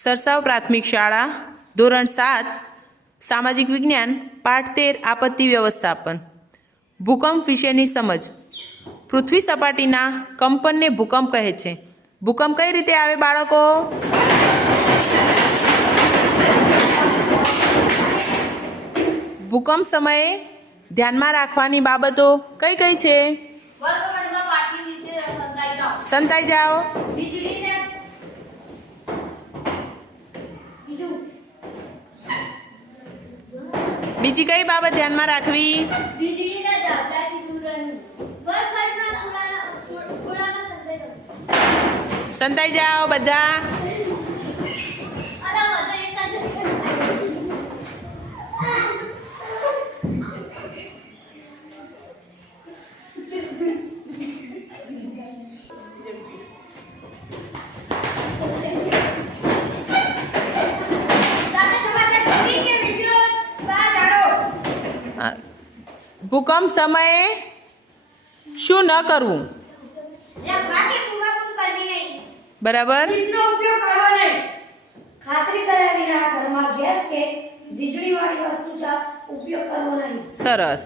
સરસાવ પ્રાથમિક શાળા ધોરણ 7 સામાજિક વિજ્ઞાન પાઠ 13 આપત્તિ વ્યવસ્થાપન. ભૂકંપ વિશેની સમજ. પૃથ્વી સપાટીના કંપનને ભૂકંપ કહે છે. ભૂકંપ કઈ રીતે આવે બાળકો? ભૂકંપ સમયે ધ્યાનમાં રાખવાની બાબતો કઈ કઈ છે? સંતાઈ જાઓ. બીજી કઈ બાબત ધ્યાનમાં રાખવી? સંતાઈ જાઓ બધા. ભૂકંપ સમયે શું ન કરવું? બરાબર. ખાતરી કર્યા વિના ઘરમાં ગેસ કે વીજળીવાળી વસ્તુ ઉપયોગ કરવો નહીં. સરસ.